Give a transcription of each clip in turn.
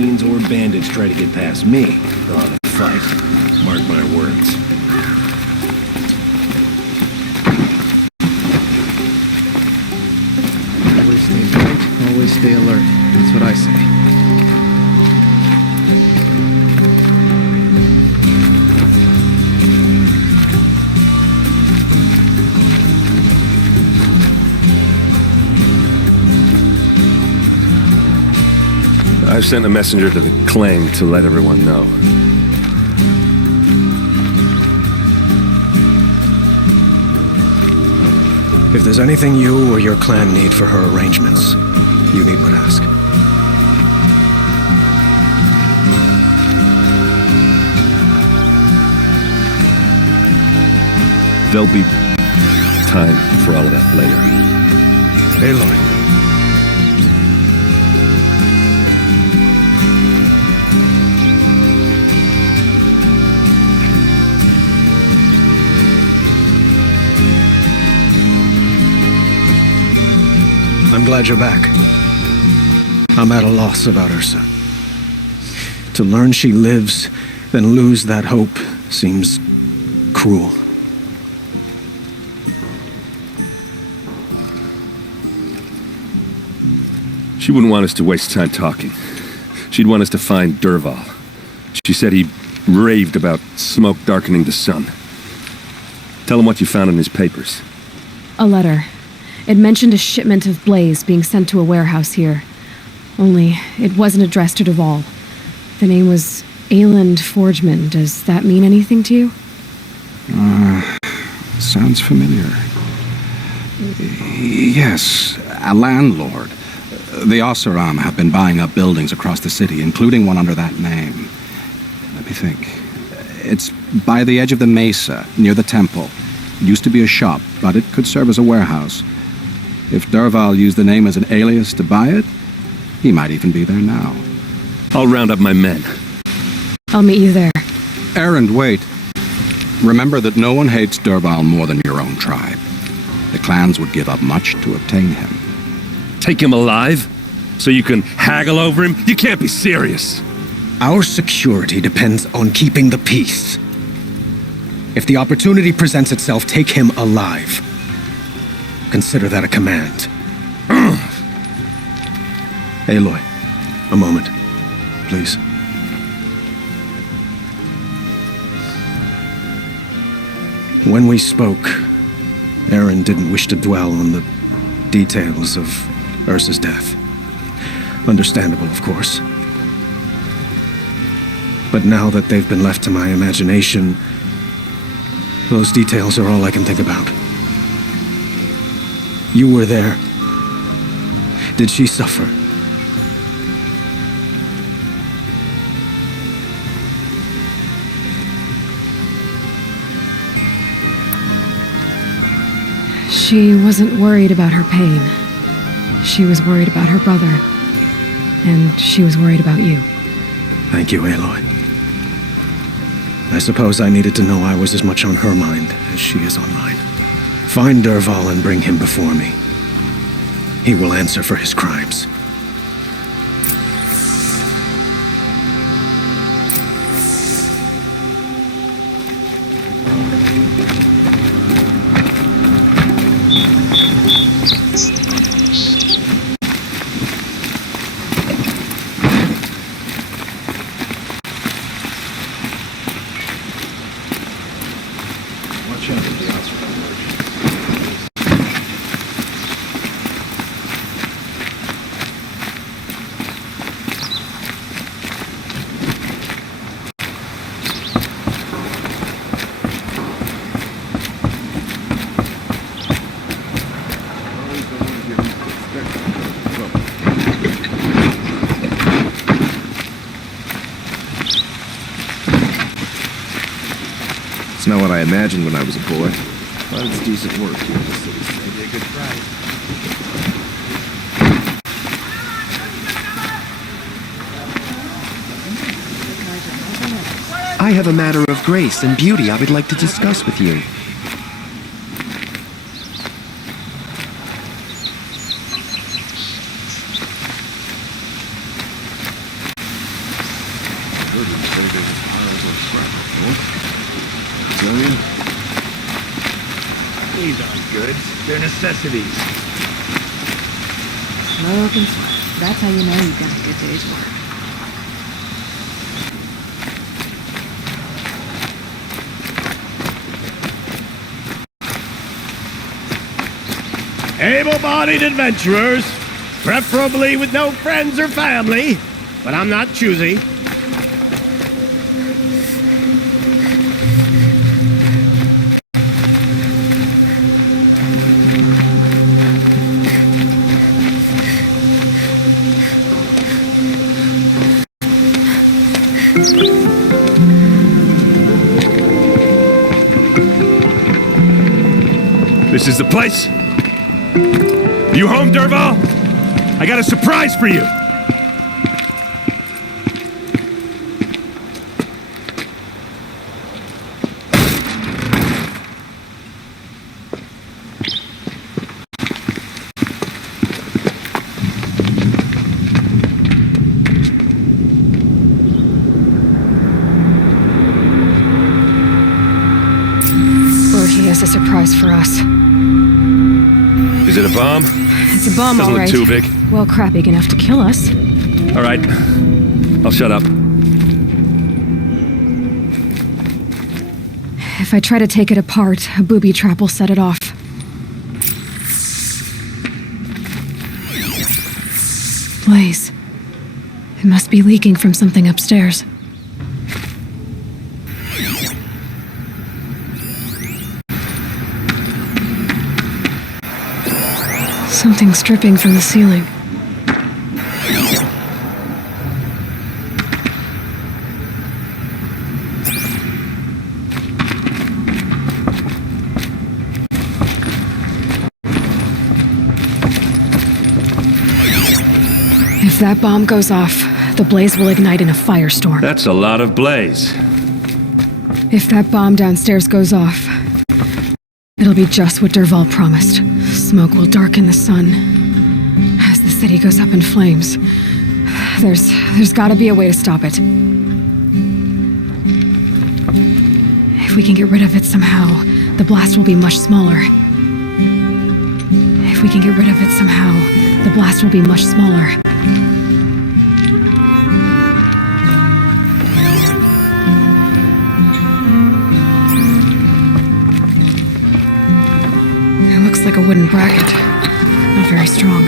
machines or bandits try to get past me, they'll have a fight. Mark my words. Always stay bright, always stay alert. That's what I say. I've sent a messenger to the claim to let everyone know. If there's anything you or your clan need for her arrangements, you need but ask. There'll be time for all of that later. Aloy. I'm glad you're back. I'm at a loss about Ursa. To learn she lives, then lose that hope, seems cruel. She wouldn't want us to waste time talking. She'd want us to find Dervahl. She said he raved about smoke darkening the sun. Tell him what you found in his papers. A letter. It mentioned a shipment of blaze being sent to a warehouse here. Only, it wasn't addressed to Dervahl. The name was Ayland Forgeman. Does that mean anything to you? Sounds familiar. Yes, a landlord. The Oseram have been buying up buildings across the city, including one under that name. Let me think. It's by the edge of the mesa, near the temple. It used to be a shop, but it could serve as a warehouse. If Dervahl used the name as an alias to buy it, he might even be there now. I'll round up my men. I'll meet you there. Erend, wait. Remember that no one hates Dervahl more than your own tribe. The clans would give up much to obtain him. Take him alive? So you can haggle over him? You can't be serious. Our security depends on keeping the peace. If the opportunity presents itself, take him alive. Consider that a command. Aloy, a moment, please. When we spoke, Erend didn't wish to dwell on the details of Ursa's death. Understandable, of course. But now that they've been left to my imagination, those details are all I can think about. You were there. Did she suffer? She wasn't worried about her pain. She was worried about her brother. And she was worried about you. Thank you, Aloy. I suppose I needed to know I was as much on her mind as she is on mine. Find Dervahl and bring him before me. He will answer for his crimes. It's not what I imagined when I was a boy. But it's decent work here in the city. Maybe a good price. I have a matter of grace and beauty I would like to discuss with you. million? These aren't goods. They're necessities. Smoke and smoke. That's how you know you've done a good day's work. Able-bodied adventurers, preferably with no friends or family, but I'm not choosy. This is the place? You home, Derval? I got a surprise for you. Or he has a surprise for us. Is it a bomb? It's a bomb, Doesn't all right. look too big. Well, crap big enough to kill us. All right. I'll shut up. If I try to take it apart, a booby trap will set it off. Blaze. It must be leaking from something upstairs. Something's dripping from the ceiling. If that bomb goes off, the blaze will ignite in a firestorm. That's a lot of blaze. If that bomb downstairs goes off, it'll be just what Derval promised. Smoke will darken the sun. As the city goes up in flames, there's gotta be a way to stop it. If we can get rid of it somehow, the blast will be much smaller. If we can get rid of it somehow, the blast will be much smaller. It looks like a wooden bracket. Not very strong.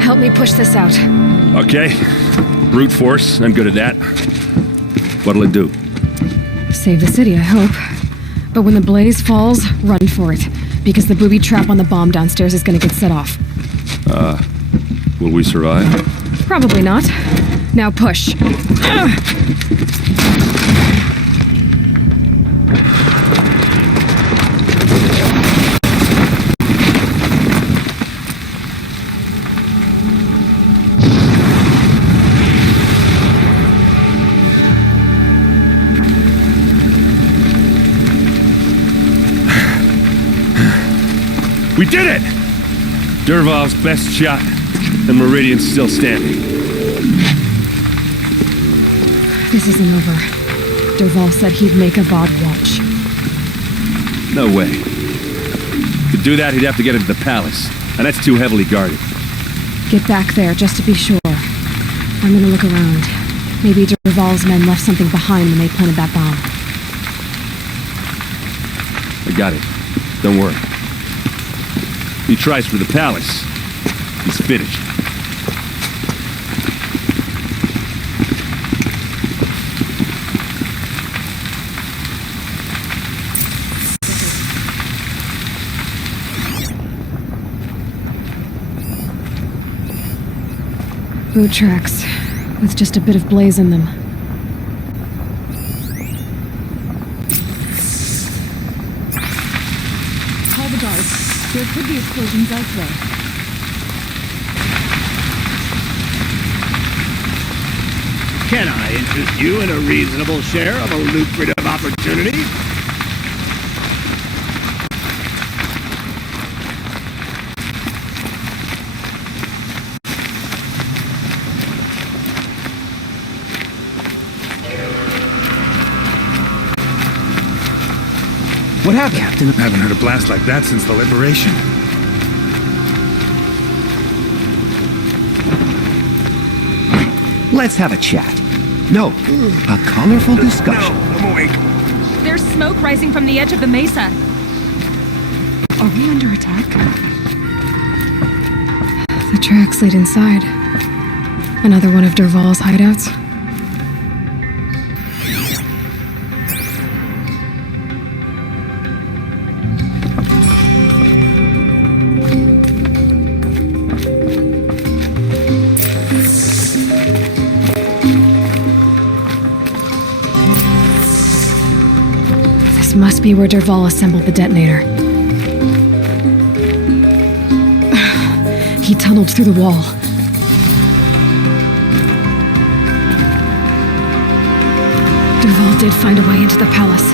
Help me push this out. Okay. Brute force. I'm good at that. What'll it do? Save the city, I hope. But when the blaze falls, run for it. Because the booby trap on the bomb downstairs is gonna get set off. Will we survive? Probably not. Now push. We did it! Derval's best shot, and Meridian's still standing. This isn't over. Derval said he'd make a VOD watch. No way. To do that, he'd have to get into the palace, and that's too heavily guarded. Get back there, just to be sure. I'm gonna look around. Maybe Derval's men left something behind when they planted that bomb. I got it. Don't worry. He tries for the palace. He's finished. Boot tracks, with just a bit of blaze in them. Hold the guards. There could be explosions elsewhere. Can I interest you in a reasonable share of a lucrative opportunity? What happened? Captain, I haven't heard a blast like that since the liberation. let's have a chat. No, a colorful discussion. No, I'm awake. There's smoke rising from the edge of the mesa. Are we under attack? The tracks lead inside. Another one of Dervahl's hideouts. This must be where Dervahl assembled the detonator. He tunneled through the wall. Dervahl did find a way into the palace.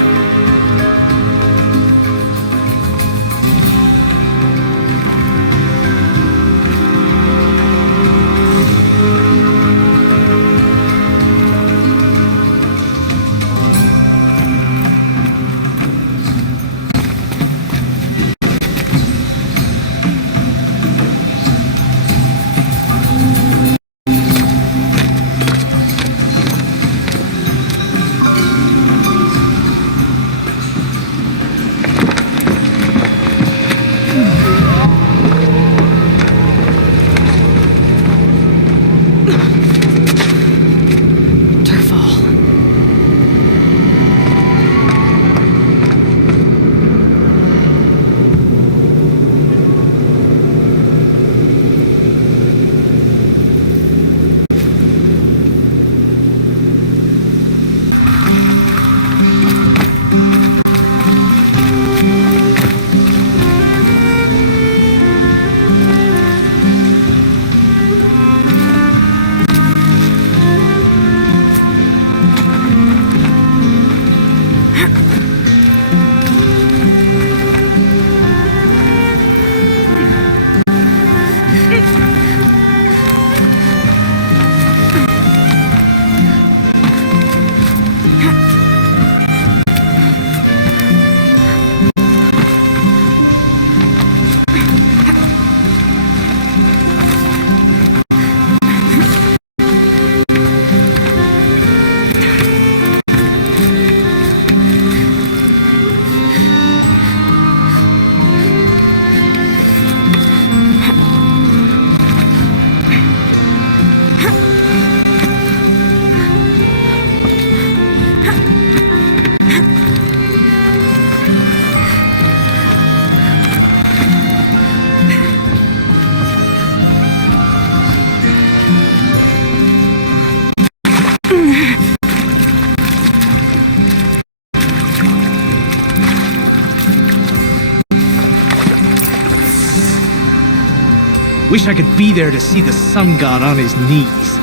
Wish I could be there to see the sun god on his knees.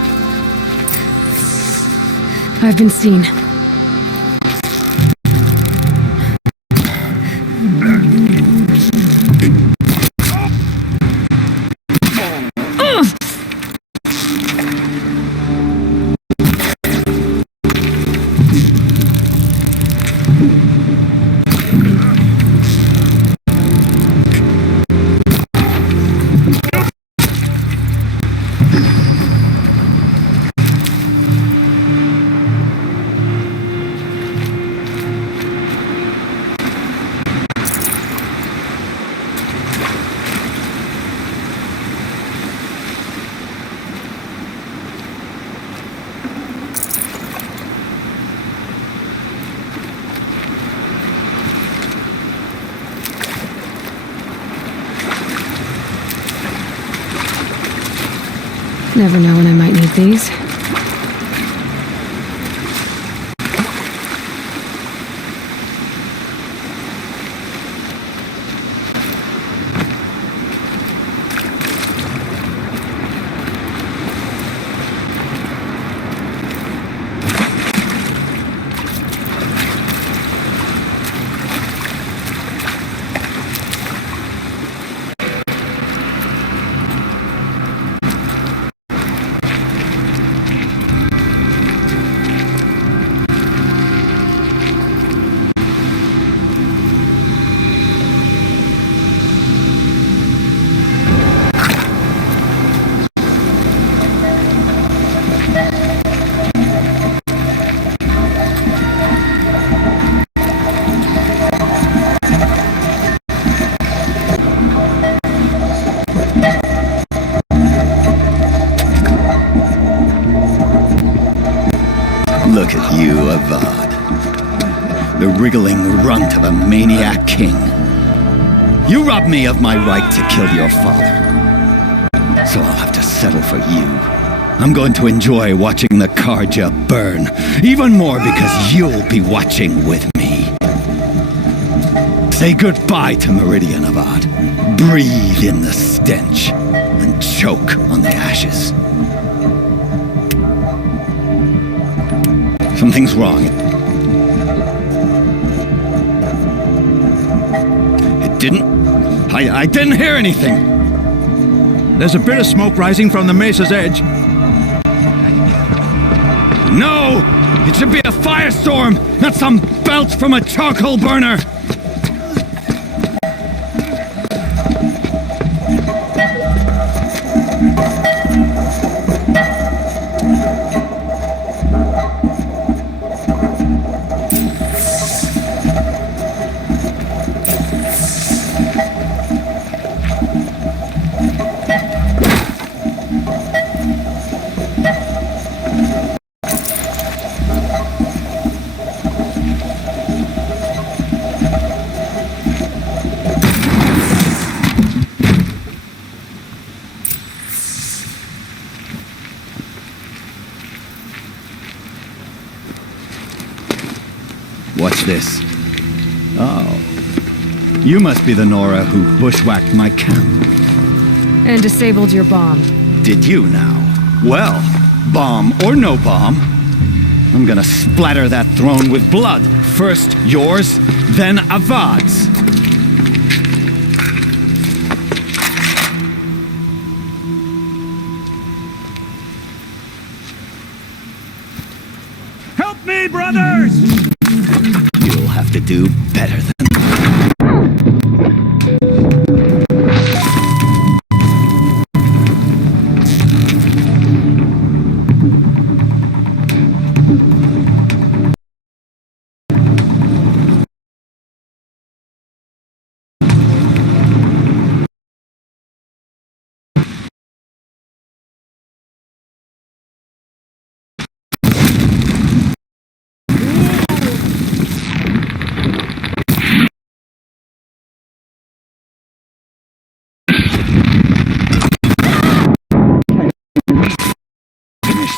I've been seen. Never know when I might need these. wriggling runt of a maniac king. You robbed me of my right to kill your father. So I'll have to settle for you. I'm going to enjoy watching the Karja burn, even more because you'll be watching with me. Say goodbye to Meridian Avad. Breathe in the stench and choke on the ashes. Something's wrong. I didn't hear anything. There's a bit of smoke rising from the mesa's edge. No! It should be a firestorm, not some belch from a charcoal burner! What's this? Oh. You must be the Nora who bushwhacked my camp. And disabled your bomb. Did you now? Well, bomb or no bomb, I'm gonna splatter that throne with blood. First yours, then Avad's. Help me, brothers! You'll have to do better than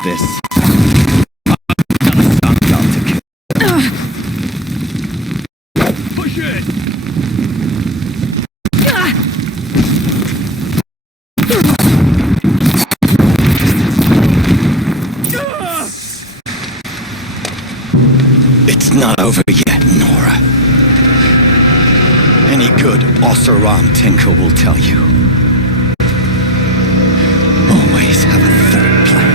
this. Push it! It's not over yet, Nora. Any good Oseram tinker will tell you. Always have a third plan.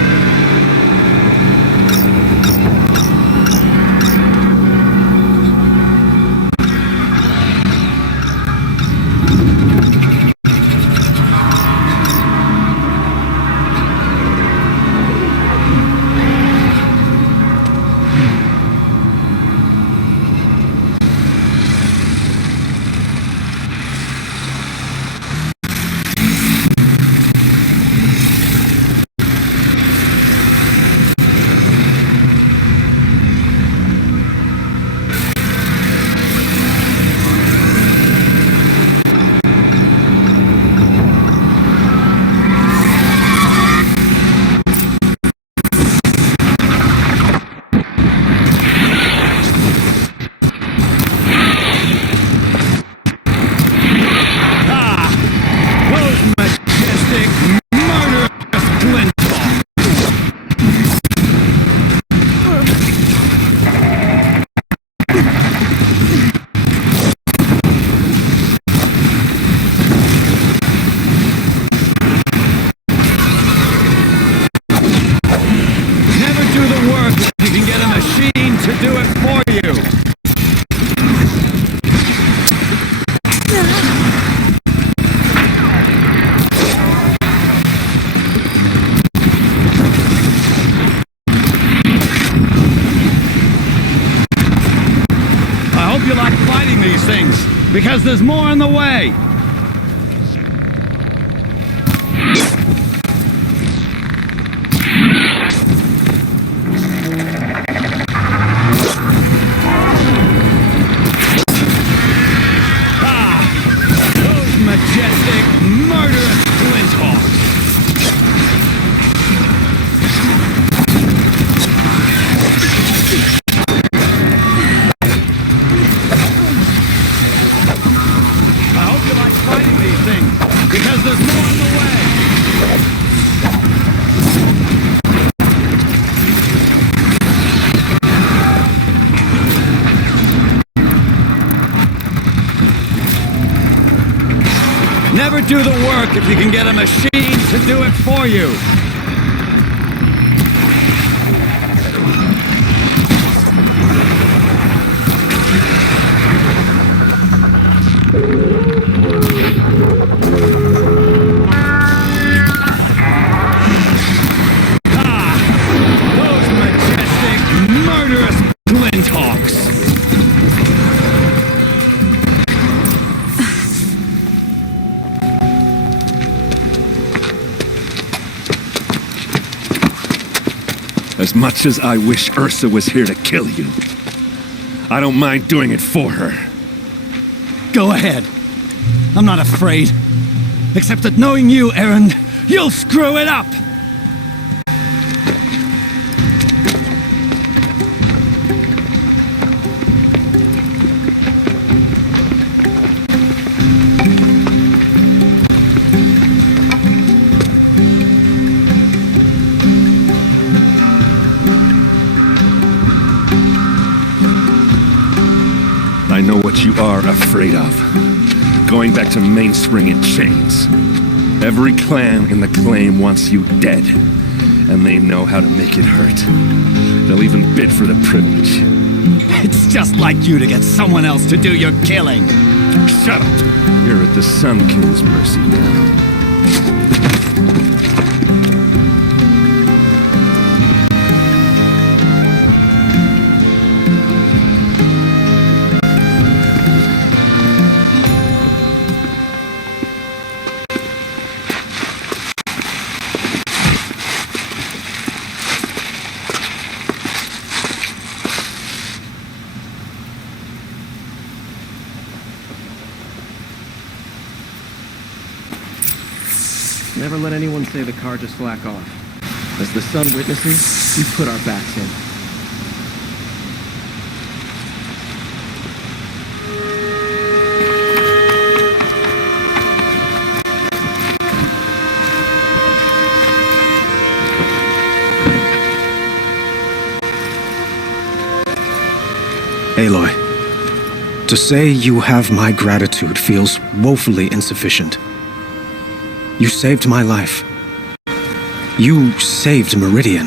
Because there's more on the way! Never do the work if you can get a machine to do it for you. As much as I wish Ursa was here to kill you, I don't mind doing it for her. Go ahead. I'm not afraid. Except that knowing you, Aaron, you'll screw it up! I know what you are afraid of. Going back to Mainspring in chains. Every clan in the claim wants you dead, and they know how to make it hurt. They'll even bid for the privilege. It's just like you to get someone else to do your killing. Shut up! You're at the Sun King's mercy now. Never let anyone say the car just slack off. As the sun witnesses, we put our backs in. Aloy, to say you have my gratitude feels woefully insufficient. You saved my life. You saved Meridian.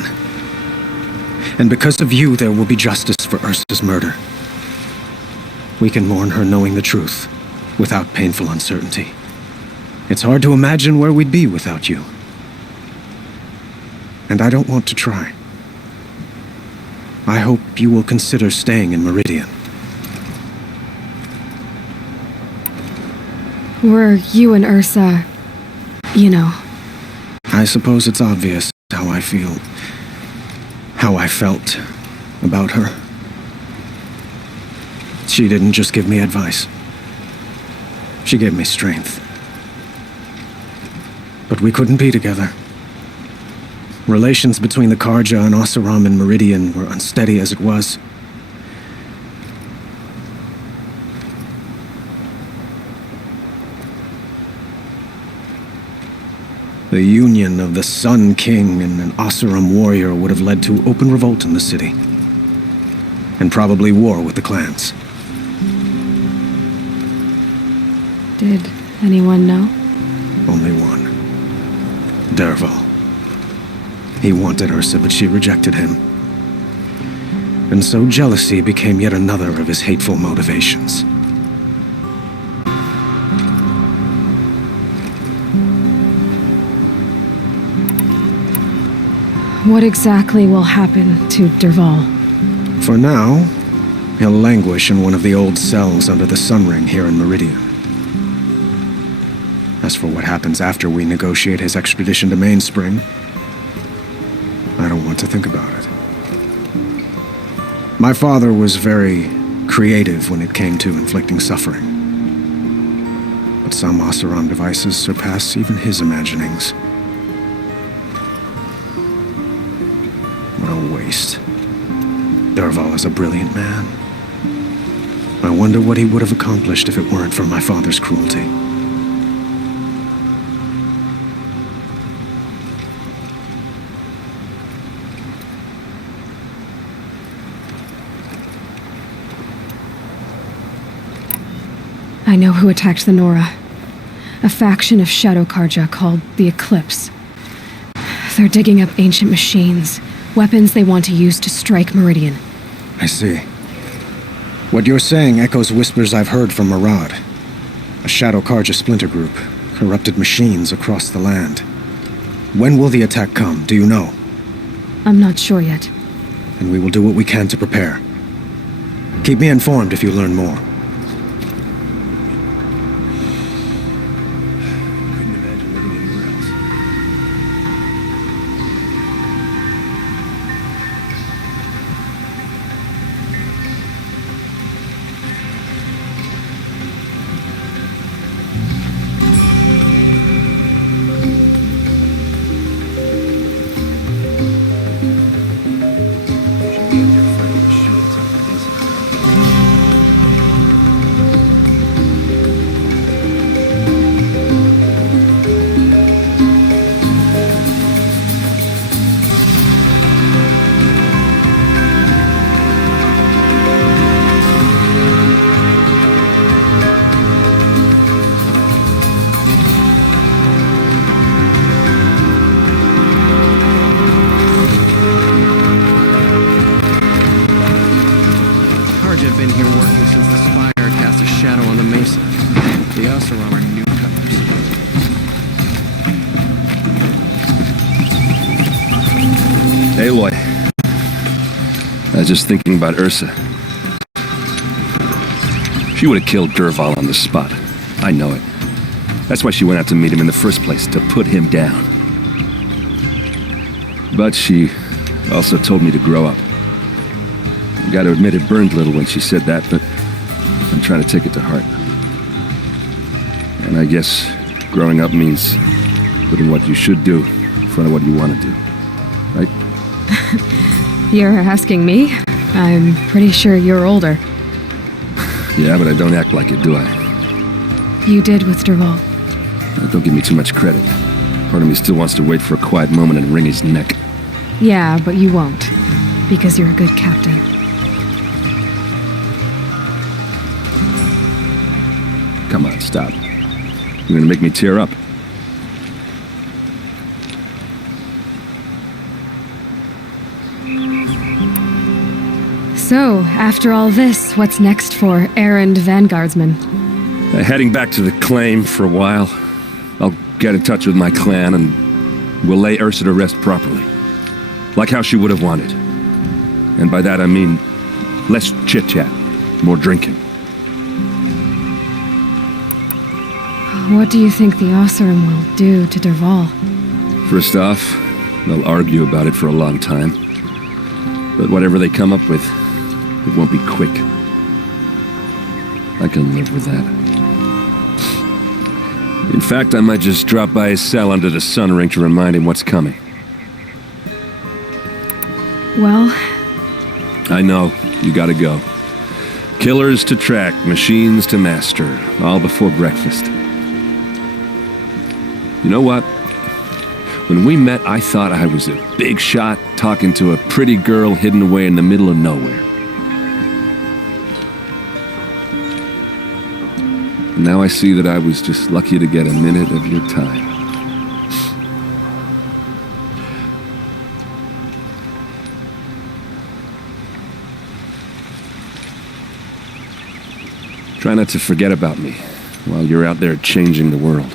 And because of you, there will be justice for Ursa's murder. We can mourn her knowing the truth, without painful uncertainty. It's hard to imagine where we'd be without you. And I don't want to try. I hope you will consider staying in Meridian. Were you and Ursa, you know? I suppose it's obvious how I feel, how I felt about her. She didn't just give me advice. She gave me strength. But we couldn't be together. Relations between the Karja and Oseram and Meridian were unsteady as it was. The union of the Sun King and an Oseram warrior would have led to open revolt in the city. And probably war with the clans. Did anyone know? Only one. Dervahl. He wanted Ursa, but she rejected him. And so jealousy became yet another of his hateful motivations. What exactly will happen to Dervahl? For now, he'll languish in one of the old cells under the Sun Ring here in Meridian. As for what happens after we negotiate his extradition to Mainspring, I don't want to think about it. My father was very creative when it came to inflicting suffering. But some Oseram devices surpass even his imaginings. What a waste. Dervahl is a brilliant man. I wonder what he would have accomplished if it weren't for my father's cruelty. I know who attacked the Nora. A faction of Shadow Karja called the Eclipse. They're digging up ancient machines, weapons they want to use to strike Meridian. I see. What you're saying echoes whispers I've heard from Murad. A Shadow Karja splinter group, corrupted machines across the land. When will the attack come, do you know? I'm not sure yet. And we will do what we can to prepare. Keep me informed if you learn more. Couldn't imagine living anywhere else. Have been here working since the Spire cast a shadow on the Mesa. The Oseram are newcomers. Aloy. I was just thinking about Ursa. She would have killed Dervahl on the spot. I know it. That's why she went out to meet him in the first place, to put him down. But she also told me to grow up. I gotta admit it burned a little when she said that, but I'm trying to take it to heart. And I guess growing up means putting what you should do in front of what you want to do. Right? You're asking me? I'm pretty sure you're older. Yeah, but I don't act like it, do I? You did with Dervahl. Don't give me too much credit. Part of me still wants to wait for a quiet moment and wring his neck. Yeah, but you won't. Because you're a good captain. Come on, stop. You're gonna make me tear up. So, after all this, what's next for errand vanguardsman? Heading back to the claim for a while. I'll get in touch with my clan and we'll lay Ursa to rest properly. Like how she would have wanted. And by that I mean less chit-chat, more drinking. What do you think the Oseram will do to Dervahl? First off, they'll argue about it for a long time. But whatever they come up with, it won't be quick. I can live with that. In fact, I might just drop by his cell under the sun ring to remind him what's coming. Well... I know, you gotta go. Killers to track, machines to master, all before breakfast. You know what? When we met, I thought I was a big shot talking to a pretty girl hidden away in the middle of nowhere. Now I see that I was just lucky to get a minute of your time. Try not to forget about me while you're out there changing the world.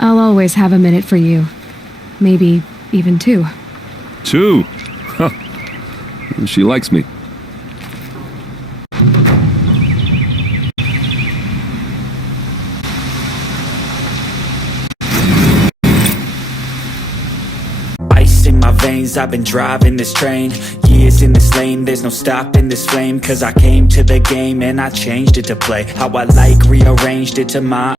I'll always have a minute for you. Maybe even two. Two? Huh. She likes me. Ice in my veins, I've been driving this train. Years in this lane, there's no stopping this flame. Cause I came to the game and I changed it to play how I like, rearranged it to my